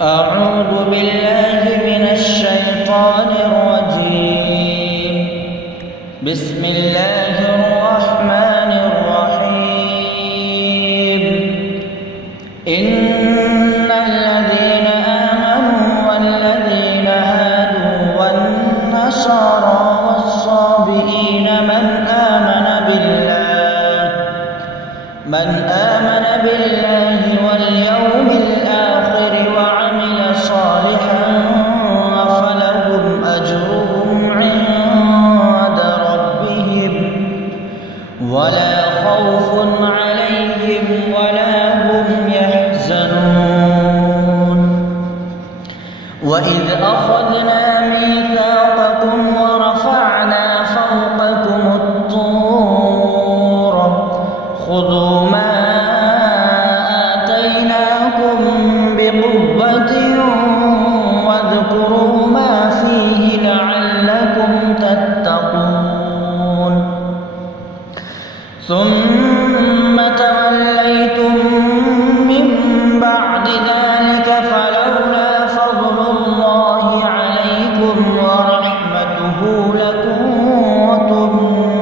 أعوذ بالله من الشيطان الرجيم. بسم الله الرحمن الرحيم. إن الذين آمنوا والذين هادوا والنصارى والصابئين من آمن بالله واليوم الآخر وعمل صالحا فلهم أجرهم عند ربهم ولا خوف عليهم ولا هم يحزنون. وإذ أخذنا ميثاقكم ورفعنا فوقكم الطور خذوا ما آتيناكم بقوة واذكروا ما فيه لعلكم تتقون. ثم توليتم من بعد ذلك فلولا فضل الله عليكم ورحمته لكنتم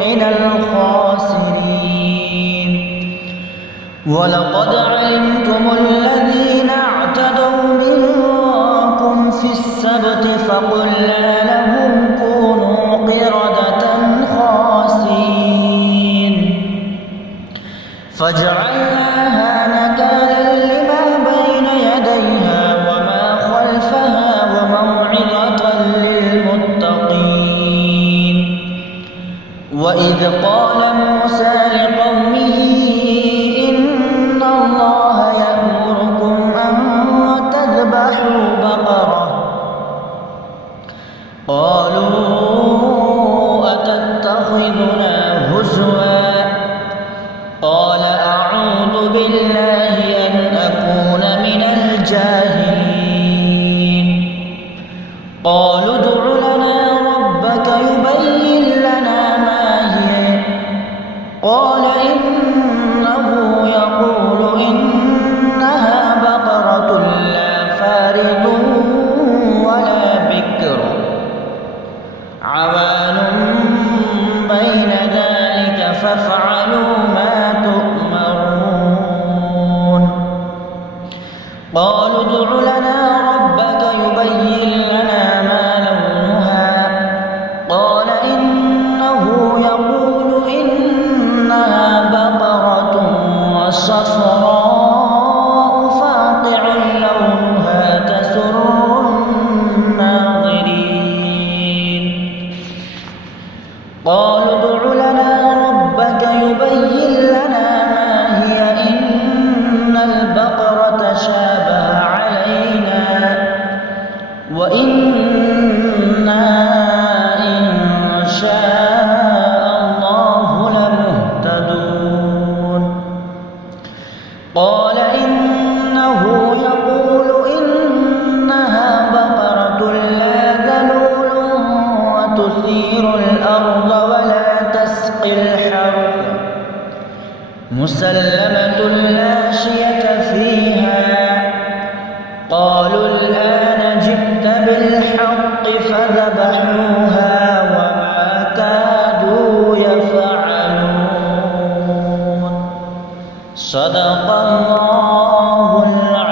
من الخاسرين. ولقد علمتم الذين اعتدوا منكم في السبت فقلنا لهم كونوا قردة خاسئين فجعلناها نكالا لما بين يديها وما خلفها وموعظة للمتقين. وإذ قال موسى لقومه إن الله يأمركم أن تذبحوا بقرة قالوا أتتخذنا هزوا قال أعوذ بالله أن أكون من الجاهلين. قالوا ادع لنا ربك يبين لنا ما هي قال إنه يقول إنها بقرة لا فارض ولا بكر عوان بين ذلك فافعلوا ما تؤمرون. قالوا ادع لنا ربك يبين لنا ما لونها قال إنه يقول إنها بقرة صفراء فاقع لونها تسر الناظرين. قالوا ادع لنا ربك يبين لنا ما هي إن البقرة شابه علينا وإنا إن شاء الله لمهتدون. قال إنه يقول إنها بقرة لا ذلول وتثير الأرض ولا تسقي الحرث مسلمة لا شية فيها. قالوا الآن جئت بالحق فذبحوها وما كادوا يفعلون. صدق الله العظيم.